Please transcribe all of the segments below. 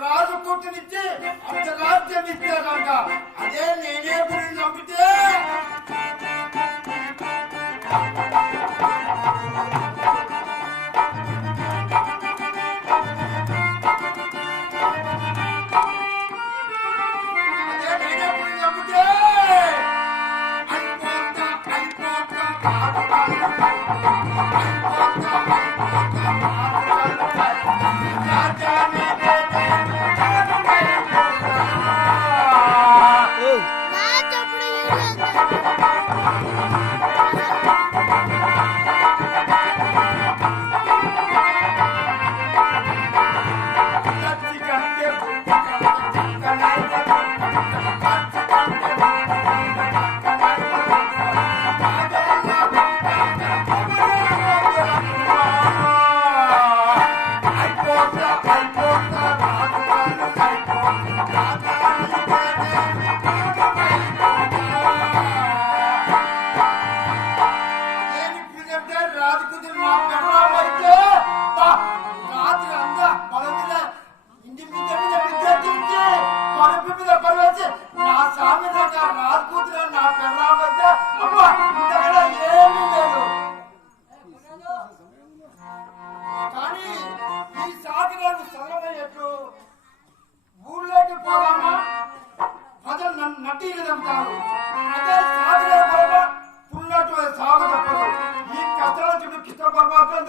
రాజు కూర్చునిచ్చి అంత రాజ్యం ఇస్తారంట. అదే నేనే పులిని చంపితే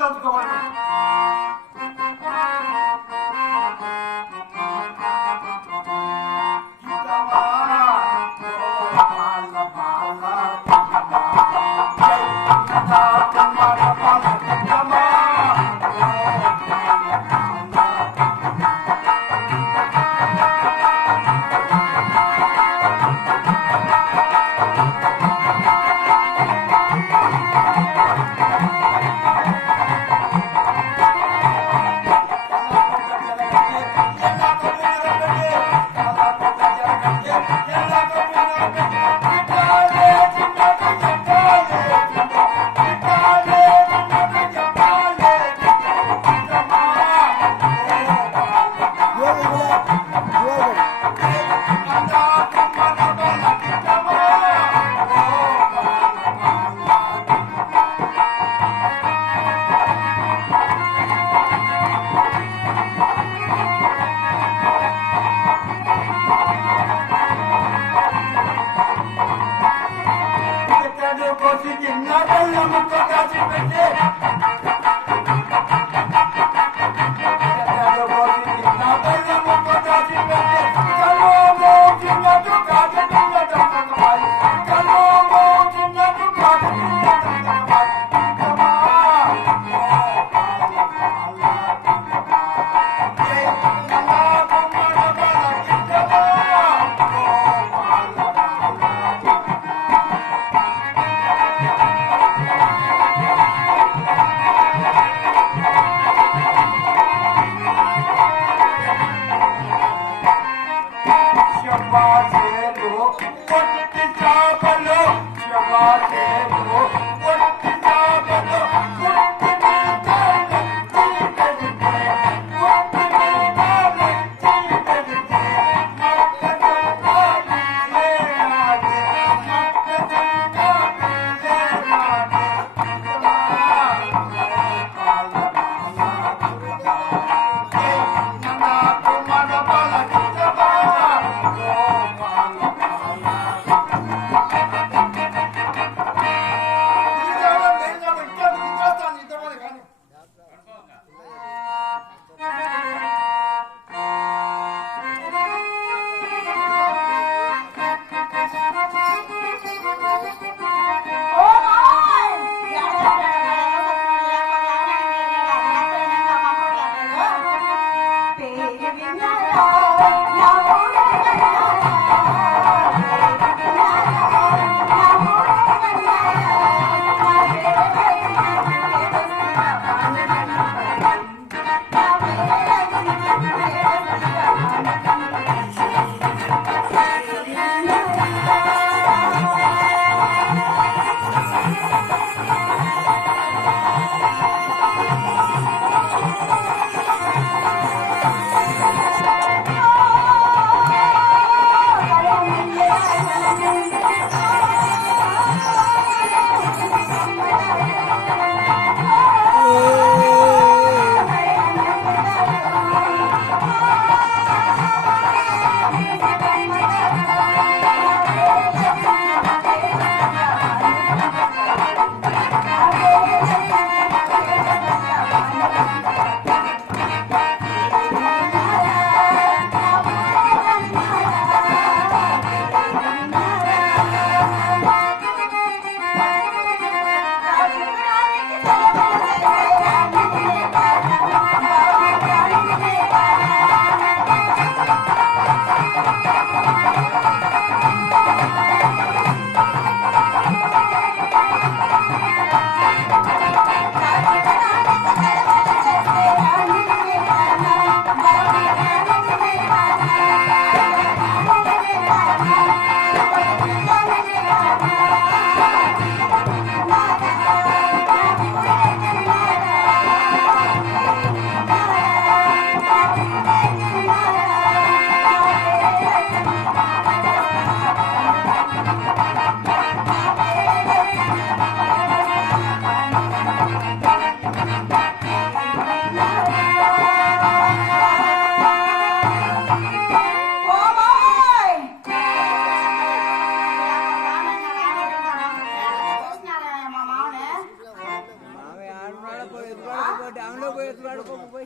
చదువుకోవాలి.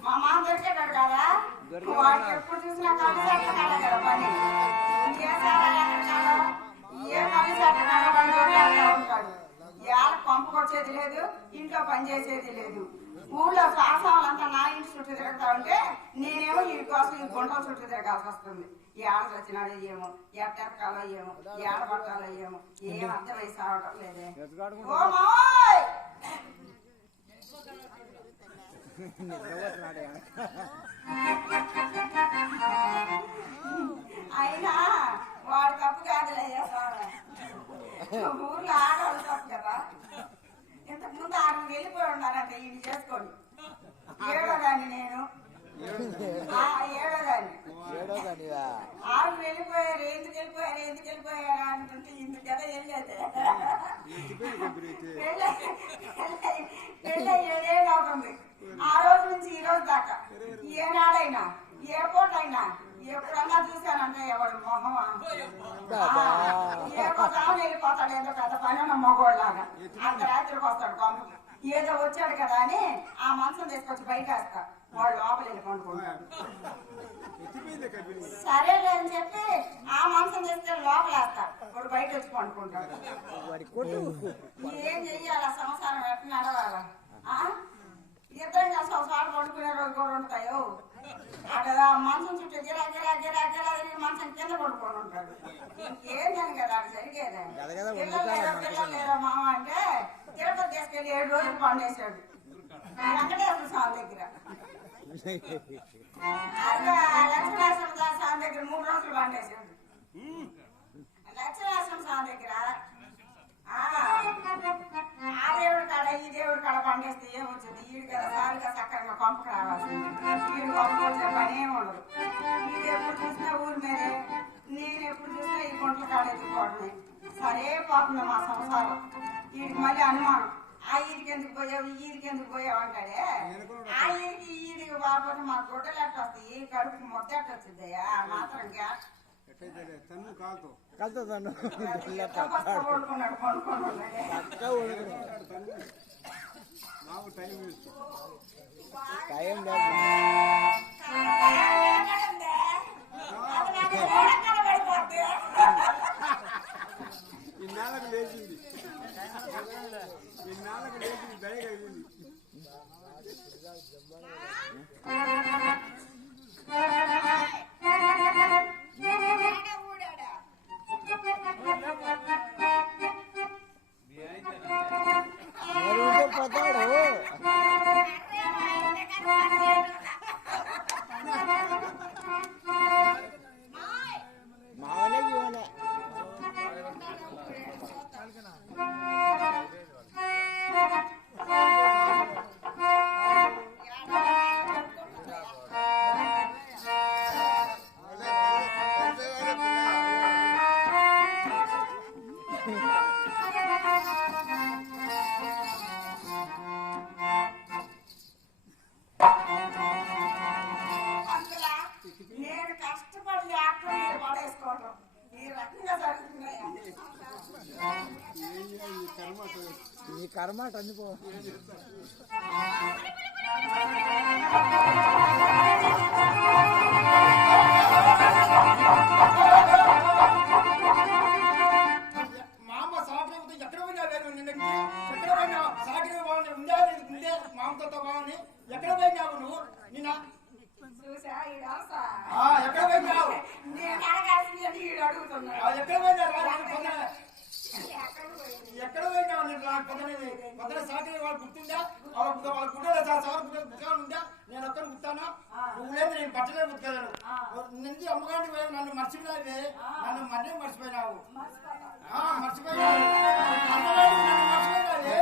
మా మామ దొరికేటాడు కదా వాడు ఎప్పుడు చూసినా కలిసి అట్టకాడే కదా పని ఏ సారాడు ఏ కలిసి అట్టకాడ పని ఉంటాడు ఏళ్ళ పంపుకొచ్చేది లేదు ఇంట్లో పని చేసేది లేదు ఊళ్ళో సాసాలంతా నా ఇంటి చుట్టూ తిరుగుతా ఉంటే నేనేమో ఈ కోసం ఈ గుంటల చుట్టూ తిరగాల్సి వస్తుంది ఏడ వచ్చినాడో ఏమో ఎట్టెతకాలో ఏమో ఏడ పట్టాలో ఏమో ఏం అర్థమై సావటం లేదే ఓ మావోయ్ అయినా వాడు తప్పు కాదులయ్యా సార్ ఊర్లో ఆడవాళ్ళు తప్పు కదా ఇంతకు ముందు 6 వెళ్ళిపోయి ఉన్నారంటే ఇది చేసుకోండి ఏడోదాన్ని నేను ఏడోదాన్ని 6 వెళ్ళిపోయారు ఎందుకు వెళ్ళిపోయారు అనుకుంటే ఇందుకు కదా వెళ్ళేది పెళ్ళి 7 ఏళ్ళు అవుతుంది ఆ రోజు నుంచి ఈ రోజు దాకా ఏనాడైనా ఏ పూటైనా ఎప్పుడన్నా చూశానంటే ఎవడు మొహమా ఏ రోజామని వెళ్ళిపోతాడు ఏదో పెద్ద పని ఉన్న మగోళ్ళలాగా అర్ధరాత్రికి వస్తాడు కొమ్మ ఏదో వచ్చాడు కదా అని ఆ మంచం తీసుకొచ్చి బయట వేస్తా వాడు లోపల వెళ్ళి పండుకుంటాడు సరేలే అని చెప్పి ఆ మంచం తీసుకెళ్ళి లోపల వేస్తాడు వాడు బయట వచ్చి పండుకుంటాడు ఏం చెయ్యాలా సంసారం ఎట్లా నడవాలా ఇద్దరం కలిసి ఒకసారి పండుకునే రోజు కూడా ఉంటాయో అక్కడ మంచం చుట్టూ గిరా గిరా గిరా గిరా మంచం కింద పడుకొని ఉంటాడు ఇంకేందని కదా అక్కడ జరిగేది పిల్లలు లేరా మామ అంటే తిరుపతి తీసుకెళ్ళి 7 రోజులు పండేశాడు వెంకటేశ్వర స్వామి దగ్గర లక్ష్మీనరసింహ స్వామి దగ్గర 3 రోజులు పండేశాడు లక్ష్మీనరసింహ స్వామి దగ్గర ఆ దేవుడి కాడ ఈ దేవుడి కాడ పండేస్తే ఏమొచ్చింది ఈడు కదా సారిగా చక్కగా పంపకు రావాల్సింది ఈడు పంపకు వచ్చే పని ఏమి ఉండదు ఈడు ఎప్పుడు చూసినా ఊరి మీదే నేను ఎప్పుడు చూసినా ఈ గుంటల కాడ ఎత్తుకోవడమే సరే పోతుంది మా సంసారం వీడికి మళ్ళీ అనుమానం ఆ ఈడికి ఎందుకు పోయావు అంటాడే ఆ ఈడికి బాబోతే మా గుడ్డలు ఎట్ట వస్తాయి కడుపు మొత్తం ఎట్ట వచ్చిందయ్యా మాత్రం గ్యాస్ ఇన్నాళ్ళకు లేచింది దయ కలిగింది నీ కర్మ అందుకో మామ సాటి ఎక్కడ పోయినా వేరు నిన్న ఎక్కడ పోయినా సాటి వాళ్ళని ఉండే మామతో బాగుని ఎక్కడ పోయినావు నువ్వు నిన్న ఎక్కడ పోయినావు ఎక్కడ పోయినా ఎక్కడ పోయినావు పొద్దున సాటి వాళ్ళు గుర్తుందా వాళ్ళ గుడ్డలో సార్ గుర్తాను ఉందా నేను ఒక్కడ గుర్తాను నువ్వు లేదు నేను బట్టలే గుర్తాను నుంచి అమ్మగారికి పోయావు నన్ను మర్చిపోయినావే నన్ను మళ్ళీ మర్చిపోయినావు మర్చిపోయినావు అమ్మగారికి నన్ను మర్చిపోయినావే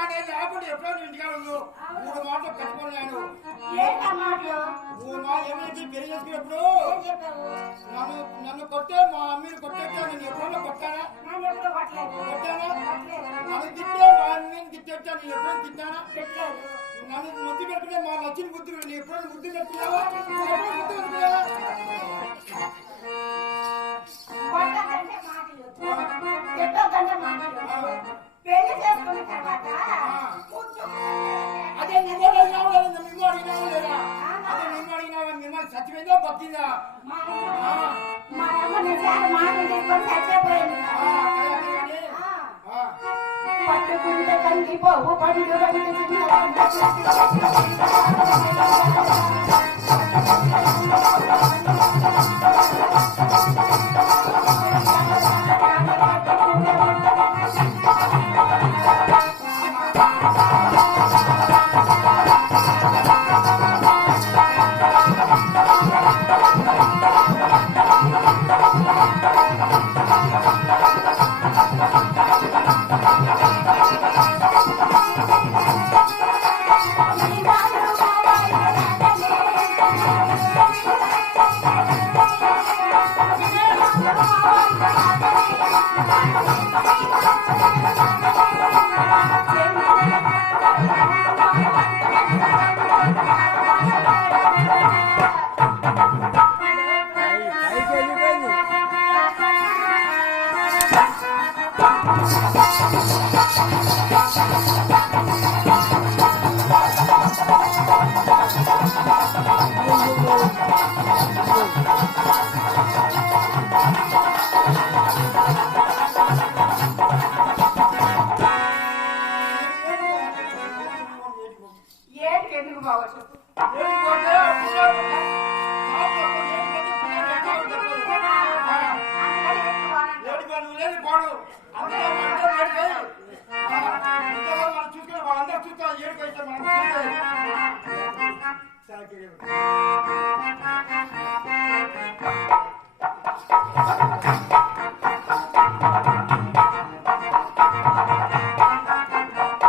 కానీ లేకుండా ఎప్పుడో నీ ఇంటికాడ ఉండు 3 మాటలు కట్టుకున్నాను. ఏమైతే పెళ్లి చేసుకున్నప్పుడు నన్ను కొట్టే మా అమ్మని కొట్టేటా నేను ఎప్పుడైనా కొట్టానా? నన్ను తిట్టే మా అమ్మని తిట్టేటా నేను ఎప్పుడైనా తిట్టానా? నన్ను ముద్దు పెట్టుకునే మా లక్ష్మి బుద్ధి నేను ఎప్పుడైనా ముద్దు పెట్టుకున్నావా? పెళ్లి చేసుకున్న తర్వాత అదే నిమ్మ అడిగినావా లేదా? అదే నిమ్మ అడిగినావా? నిమ్మ చచ్చిపోయిందా బతికిందా? మా అమ్మ నిజాలు మాటలు తీసుకొని చచ్చిపోయింది. పట్టుకుంటే కందిపోవు పండు Thank you.